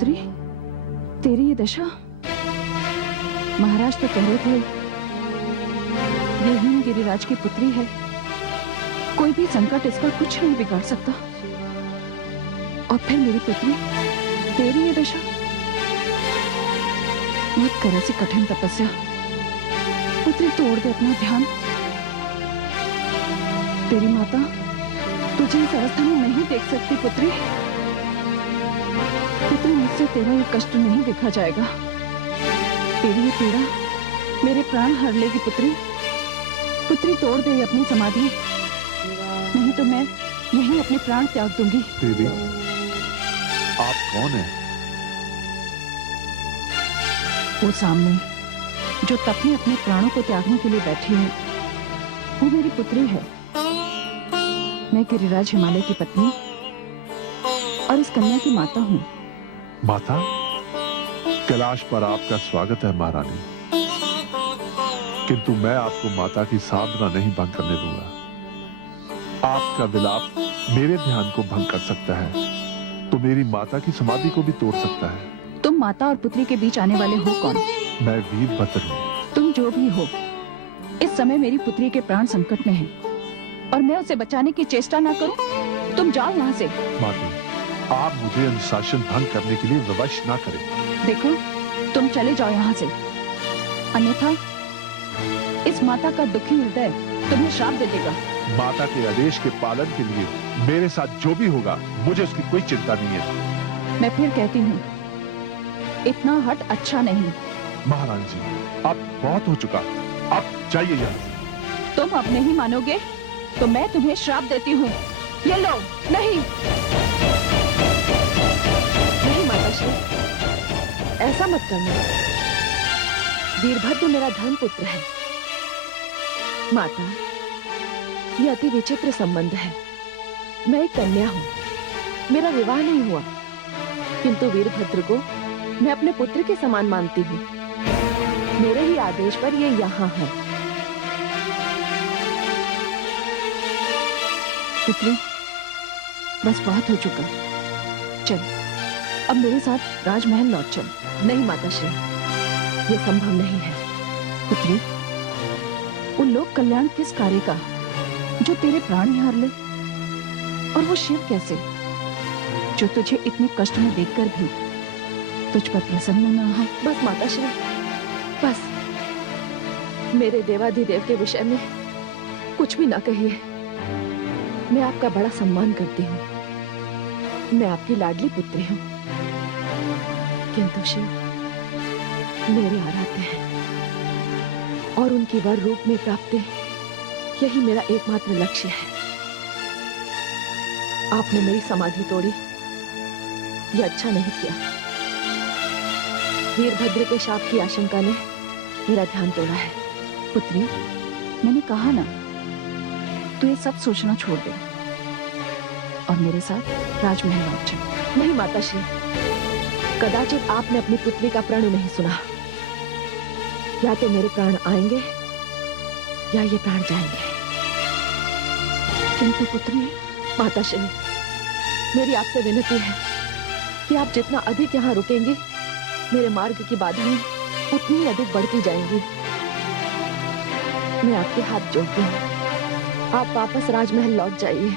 पुत्री, तेरी ये दशा। महाराज तो कह रहे थे ये ही गिरिराज की पुत्री है, कोई भी संकट इसका कुछ नहीं बिगाड़ सकता। और फिर मेरी पुत्री, तेरी ये दशा। मत कर ऐसी कठिन तपस्या पुत्री, तोड़ दे अपना ध्यान। तेरी माता तुझे इस अवस्था में नहीं देख सकती पुत्री। पुत्री, मुझसे तेरा ये कष्ट नहीं देखा जाएगा। तेरी ये पीड़ा मेरे प्राण हर लेगी पुत्री। पुत्री, तोड़ दे अपनी समाधि, नहीं तो मैं यहीं अपने प्राण त्याग दूंगी। देवी, आप कौन हैं? वो सामने जो तप में अपने प्राणों को त्यागने के लिए बैठी है, वो मेरी पुत्री है। मैं गिरिराज हिमालय की पत्नी और इस कन्या की माता हूँ। माता, कैलाश पर आपका स्वागत है महारानी, किंतु मैं आपको माता की साधना नहीं भंग करने दूंगा। आपका विलाप मेरे ध्यान को भंग कर सकता है, तो मेरी माता की समाधि को भी तोड़ सकता है। तुम माता और पुत्री के बीच आने वाले हो कौन? मैं वीरभद्र हूँ। तुम जो भी हो, इस समय मेरी पुत्री के प्राण संकट में हैं, और मैं उसे बचाने की चेष्टा ना करूं। तुम जाओ यहाँ से। माता, आप मुझे अनुशासन भंग करने के लिए विवश ना करें। देखो, तुम चले जाओ यहाँ से, अन्यथा इस माता का दुखी हृदय तुम्हें श्राप दे देगा। माता के आदेश के पालन के लिए मेरे साथ जो भी होगा, मुझे उसकी कोई चिंता नहीं है। मैं फिर कहती हूँ, इतना हट अच्छा नहीं। महारानी जी, अब बहुत हो चुका, अब जाइए यहाँ से। तुम अब नहीं मानोगे तो मैं तुम्हें श्राप देती हूँ। ये लो। नहीं नहीं माताश्री, ऐसा मत करना। वीरभद्र मेरा धर्म पुत्र है। माता, ये अति विचित्र संबंध है। मैं एक कन्या हूँ, मेरा विवाह नहीं हुआ, किंतु वीरभद्र को मैं अपने पुत्र के समान मानती हूँ। मेरे ही आदेश पर ये यहाँ है। पुत्री, बस बहुत हो चुका। चल, अब मेरे साथ राजमहल लौट चल। नहीं माताश्री, ये संभव नहीं है। पुत्री, वो लोक कल्याण किस कार्य का जो तेरे प्राण ही हर ले? और वो शिव कैसे, जो तुझे इतने कष्ट में देखकर भी तुझ पर प्रसन्न न हो? बस माताश्री, बस मेरे देवाधिदेव के विषय में कुछ भी ना कहिए। मैं आपका बड़ा सम्मान करती हूँ, मैं आपकी लाडली पुत्री हूँ, किंतु शिव मेरे आराध्य हैं और उनकी वर रूप में प्राप्ति यही मेरा एकमात्र लक्ष्य है। आपने मेरी समाधि तोड़ी, यह अच्छा नहीं किया। वीरभद्र के शाप की आशंका ने मेरा ध्यान तोड़ा है। पुत्री, मैंने कहा ना, तू ये सब सोचना छोड़ दे और मेरे साथ राजमहल लौट चल। नहीं माताश्री, कदाचित आपने अपनी पुत्री का प्रण नहीं सुना। या तो मेरे प्राण आएंगे या ये प्राण जाएंगे। किंतु पुत्री, माताश्री, मेरी आपसे विनती है कि आप जितना अधिक यहाँ रुकेंगे, मेरे मार्ग की बाधाएं उतनी ही अधिक बढ़ती जाएंगी। मैं आपके हाथ जोड़ती हूँ, आप वापस राजमहल लौट जाइए।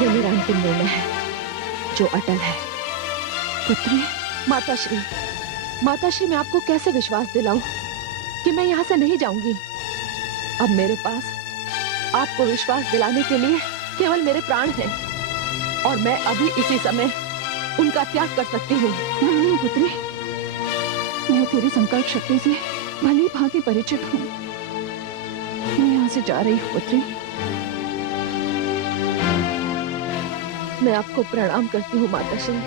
ये मेरा अंतिम निर्णय है, जो अटल है। पुत्री, माताश्री, माताश्री, मैं आपको कैसे विश्वास दिलाऊं कि मैं यहाँ से नहीं जाऊंगी? अब मेरे पास आपको विश्वास दिलाने के लिए केवल मेरे प्राण हैं, और मैं अभी इसी समय उनका त्याग कर सकती हूँ। नहीं पुत्री, मैं तेरी संकल्प शक्ति से भली भांति परिचित हूँ। मैं यहाँ से जा रही हूँ पुत्री। मैं आपको प्रणाम करती हूँ माताश्री।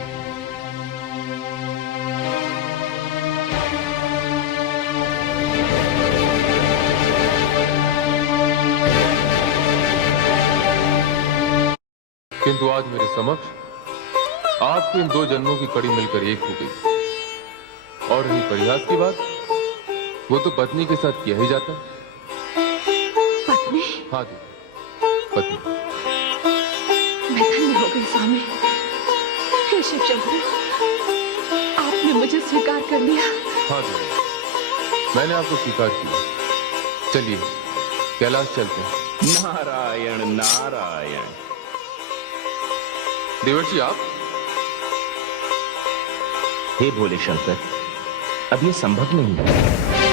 किंतु आज मेरे समक्ष आपके इन दो जन्मों की कड़ी मिलकर एक हो गई। और रही परिहास की बात, वो तो पत्नी के साथ किया ही जाता है। पत्नी? हाँ जी, पत्नी। मैं धन्य हो गई स्वामी, हे हे शिव शंकर, आपने मुझे स्वीकार कर लिया। हाँ देवी, मैंने आपको स्वीकार किया। चलिए कैलाश चलते हैं। नारायण नारायण। देवर्षि आप? हे भोले शंकर, अब ये संभव नहीं है।